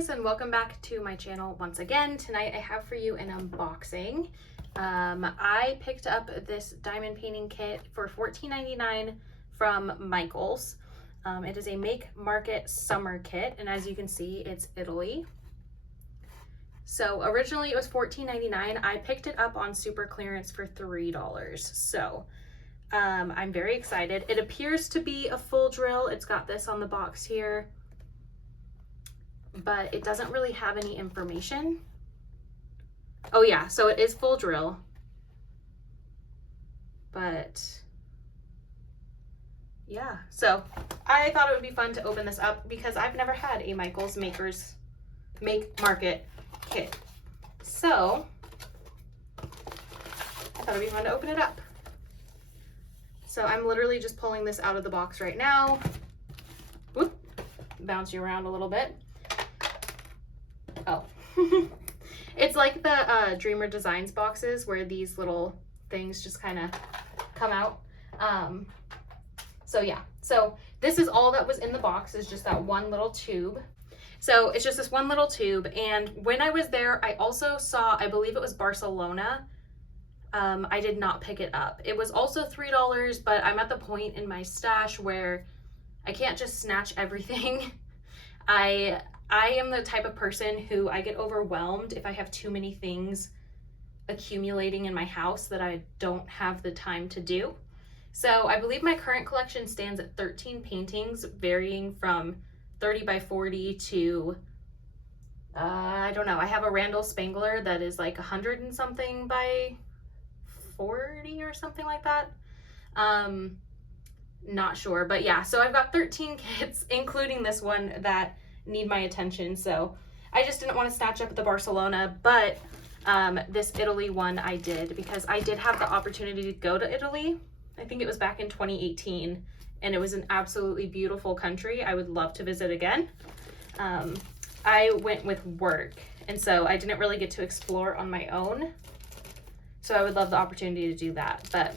guys, and welcome back to my channel once again. Tonight I have for you an unboxing. I picked up this diamond painting kit for $14.99 from Michaels. It is a Make Market Summer Kit, and as you can see, it's Italy. So originally it was $14.99. I picked it up on super clearance for $3. So I'm very excited. It appears to be a full drill. It's got this on the box here, but it doesn't really have any information. Oh yeah, so it is full drill, but yeah, so I thought it would be fun to open this up because I've never had a Michaels Make Market kit. So I thought it'd be fun to open it up. So I'm literally just pulling this out of the box right now. Whoop, bounce you around a little bit. Oh, it's like the Dreamer Designs boxes where these little things just kind of come out. So yeah, so this is all that was in the box, is just that one little tube. So it's just this one little tube. And when I was there, I also saw, I believe it was Barcelona. I did not pick it up. It was also $3, but I'm at the point in my stash where I can't just snatch everything. I am the type of person who I get overwhelmed if I have too many things accumulating in my house that I don't have the time to do. So I believe my current collection stands at 13 paintings, varying from 30 by 40 to, I don't know. I have a Randall Spangler that is like 100 and something by 40 or something like that. Not sure, but yeah, so I've got 13 kits, including this one, that need my attention. So I just didn't want to snatch up the Barcelona, but this Italy one I did, because I did have the opportunity to go to Italy. I think it was back in 2018, and it was an absolutely beautiful country. I would love to visit again. I went with work, and so I didn't really get to explore on my own. So I would love the opportunity to do that. But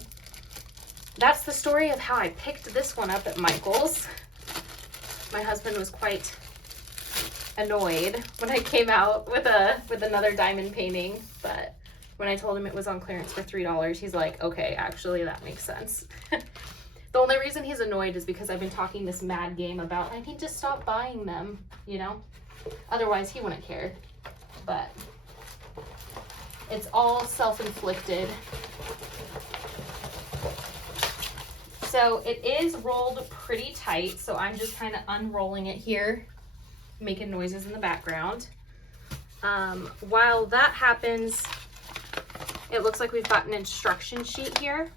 that's the story of how I picked this one up at Michaels. My husband was quite annoyed when I came out with another diamond painting, but when I told him it was on clearance for $3, he's like, okay, actually that makes sense. The only reason he's annoyed is because I've been talking this mad game about I need to stop buying them, you know? Otherwise he wouldn't care. But it's all self-inflicted. So it is rolled pretty tight, so I'm just kind of unrolling it here, making noises in the background. While that happens, it looks like we've got an instruction sheet here.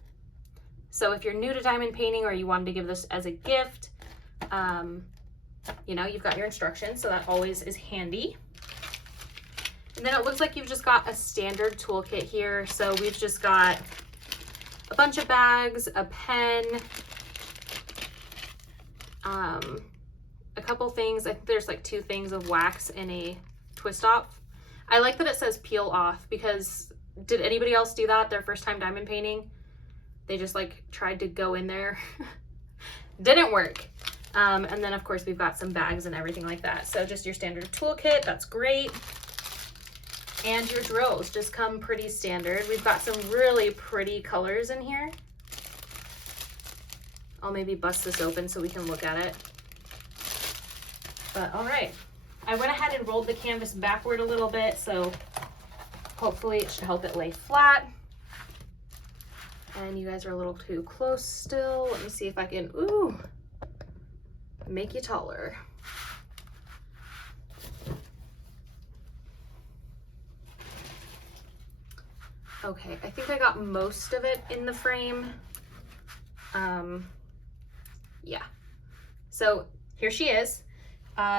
So if you're new to diamond painting or you wanted to give this as a gift, you know, you've got your instructions, so that always is handy. And then it looks like you've just got a standard toolkit here. So we've just got a bunch of bags, a pen, a couple things. I think there's like 2 things of wax and a twist off. I like that it says peel off, because did anybody else do that their first time diamond painting? They just like tried to go in there. Didn't work. And then of course we've got some bags and everything like that. So just your standard toolkit, that's great. And your drills just come pretty standard. We've got some really pretty colors in here. I'll maybe bust this open so we can look at it. But all right, I went ahead and rolled the canvas backward a little bit, so hopefully it should help it lay flat. And you guys are a little too close still. Let me see if I can, ooh, make you taller. Okay, I think I got most of it in the frame. Yeah, so here she is.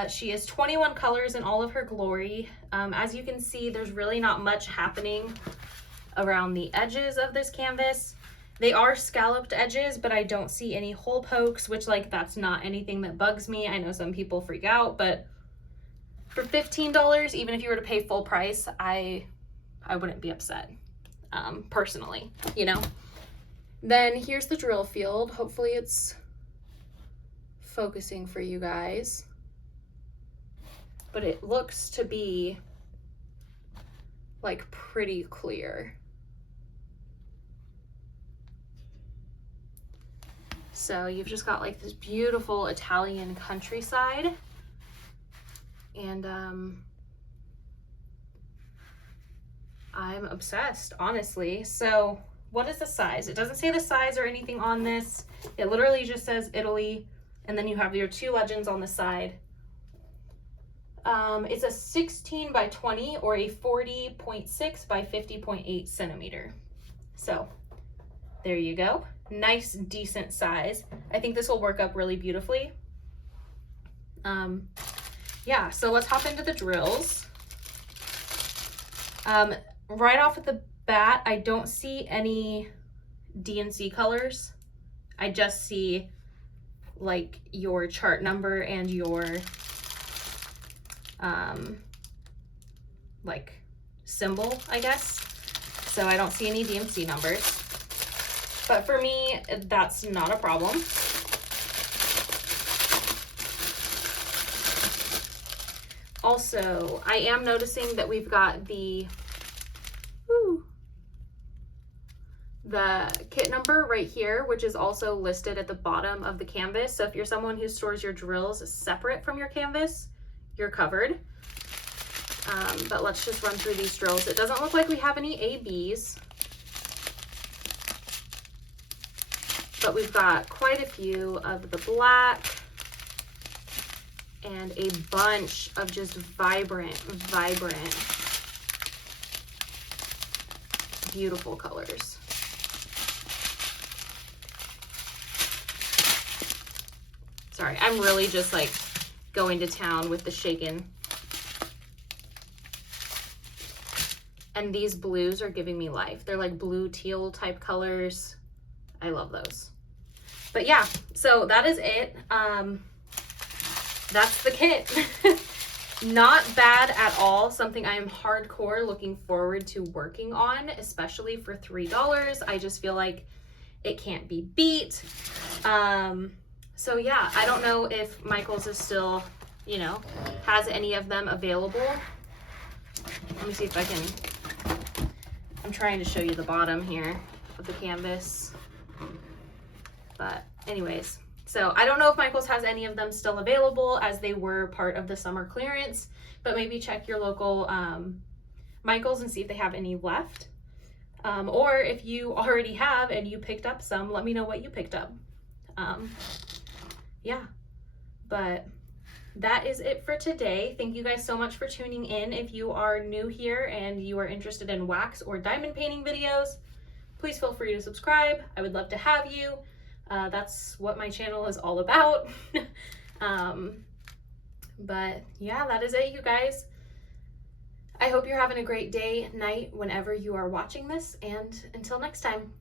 She is 21 colors in all of her glory. As you can see, there's really not much happening around the edges of this canvas. They are scalloped edges, but I don't see any hole pokes, which, like, that's not anything that bugs me. I know some people freak out, but for $15, even if you were to pay full price, I wouldn't be upset, personally, you know? Then here's the drill field. Hopefully it's focusing for you guys. but it looks to be like pretty clear. So you've just got like this beautiful Italian countryside, and I'm obsessed, honestly. So what is the size? It doesn't say the size or anything on this. It literally just says Italy, and then you have your 2 legends on the side. It's a 16 by 20 or a 40.6 by 50.8 centimeter. So there you go. Nice, decent size. I think this will work up really beautifully. Yeah, so let's hop into the drills. Right off at the bat, I don't see any DNC colors. I just see like your chart number and your like symbol, I guess. So I don't see any DNC numbers. But for me, that's not a problem. Also, I am noticing that we've got the kit number right here, which is also listed at the bottom of the canvas. So if you're someone who stores your drills separate from your canvas, you're covered. But let's just run through these drills. It doesn't look like we have any ABs, but we've got quite a few of the black and a bunch of just vibrant, beautiful colors. Sorry, I'm really just like going to town with the shaken. And these blues are giving me life. They're like blue teal type colors. I love those. But yeah, so that is it. That's the kit. Not bad at all. Something I am hardcore looking forward to working on, especially for $3. I just feel like it can't be beat. So yeah, I don't know if Michael's is still, you know, has any of them available. Let me see if I can, I'm trying to show you the bottom here of the canvas. But anyways, so I don't know if Michael's has any of them still available, as they were part of the summer clearance, but maybe check your local Michael's and see if they have any left. Or if you already have and you picked up some, let me know what you picked up. Yeah, but that is it for today. Thank you guys so much for tuning in. If you are new here and you are interested in wax or diamond painting videos, please feel free to subscribe. I would love to have you. That's what my channel is all about. But yeah, that is it, you guys. I hope you're having a great day, night, whenever you are watching this, and until next time.